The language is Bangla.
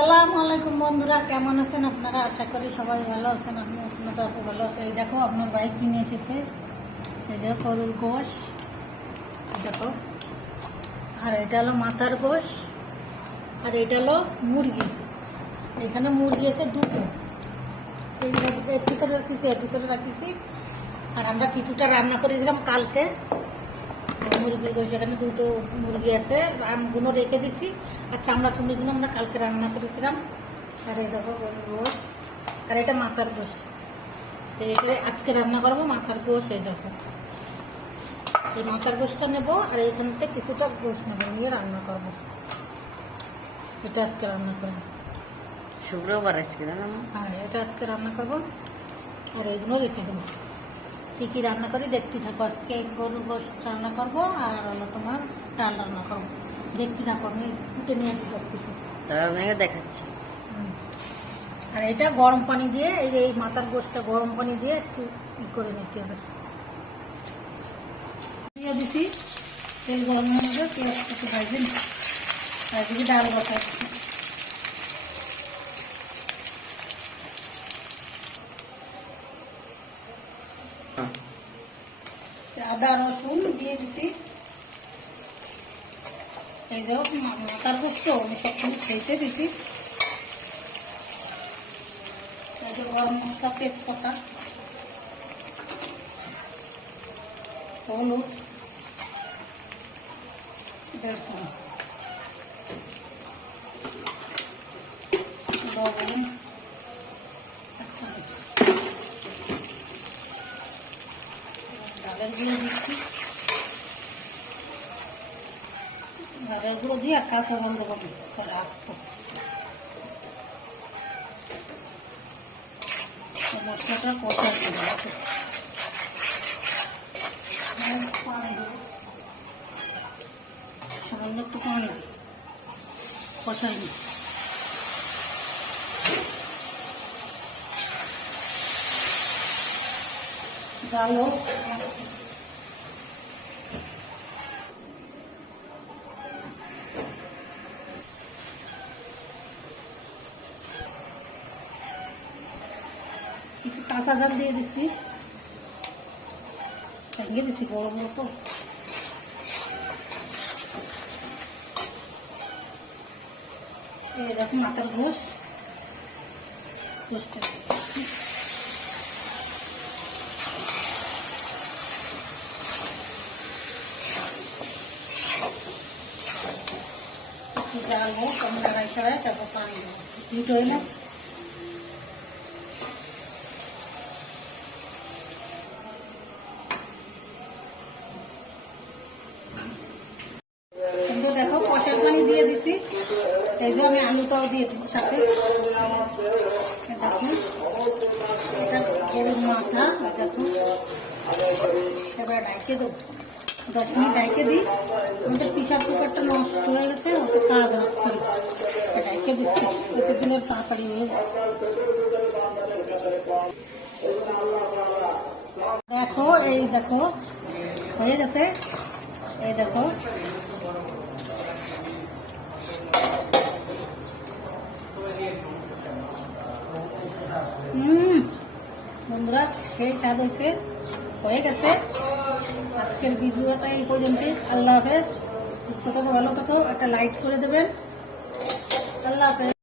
আসসালামু আলাইকুম বন্ধুরা, কেমন আছেন আপনারা? আশা করি সবাই ভালো আছেন। আমি আপনাদের ভালো আছি। এই দেখো আপনার ভাই কিনে এসেছে, এই যে গরুর গোশ দেখো, আর এটা হলো মাথার গোশ, আর এটা হলো মুরগি। এখানে মুরগি আছে দুটো, এর ভিতরে রাখিছি। আর আমরা কিছুটা রান্না করেছিলাম কালকে মুরগির গোশ। এখানে দুটো মুরগি আছে, আমগুলো রেখে দিচ্ছি, আর চামড়া চুমড়িগুলো আমরা কালকে রান্না করেছিলাম। আর এই দেখো গরুর গোশ, আর এটা মাথার গোশ। এটা আজকে রান্না করবো মাথার গোশ। এই দেখো এই মাথার গোশটা নেবো, আর এইখান থেকে কিছুটা গোশ নেবো, নিয়ে রান্না করবো। এটা আজকে রান্না করবো, শুক্রবার আজকে জানো। হ্যাঁ এটা আজকে রান্না করবো, আর এইগুলো রেখে দেবো। কী কী রান্না করি দেখতে থাকো। আজকে গরুর গোশ রান্না করবো, আর হলো তোমার ডাল রান্না করবো। দেখতে থাকো, আমি ফুটে নিয়ে আসি সব কিছু, তারা আপনাকে দেখাচ্ছি। আর এটা গরম পানি দিয়ে, এই মাথার গোশটা গরম পানি দিয়ে একটু করে নিতে হবে। দিয়ে দিচ্ছি, তেল গরম হয়ে যাবে, পেঁয়াজ একটু ভাজবেন, আর দিকে ডাল বসাচ্ছি। আদা রসুন দিয়ে দিচ্ছি। এই যে মাথার গোশ তো আমি সব কিছু খেতে দিচ্ছি। এই যে গরম মশলা, তেজপাতা, হলুদ 150, লবণ 1 চামচ, ডালের গুঁড়ো দিচ্ছি। ডালের গুঁড়ো দিয়ে কাঁচা বন্ধ করে আসতো। মশলাটা কষাই দেবো, পানি দেবো, সামান্য একটু পানি দেবো, কষাই নি। ডাল হোক, কিছু কাঁচা ঝাল দিয়ে দিচ্ছি, ভেঙে দিচ্ছি বড় বড় তো। এই দেখুন মাথার গোশটা জাল হোক, আমি লড়াই ছড়াই, তারপর পানি দেবো। হিট হইলে দেখো কষার পানি দিয়ে দিচ্ছি। এই যে আমি আলুটাও দিয়ে দিচ্ছি সাথে। দেখুন এটা গরুর মাথা, দেখুন এবার ডাইকে দেবো, 10 মিনিট ডাইকে দিই। আমাদের প্রেসার কুকারটা নষ্ট হয়ে গেছে, ওতে কাজ হচ্ছে না, ডাইকে দিচ্ছি, এতে দিলে তাড়াতাড়ি হয়ে যায়। দেখো এই দেখো হয়ে গেছে, এই দেখো বন্ধুরা সেই স্বাদ হয়ে গেছে। আজকের ভিডিওটা এই পর্যন্ত। আল্লাহ হাফেজ, সুস্থ থাকো, ভালো থাকো, একটা লাইক করে দেবেন। আল্লাহ হাফেজ।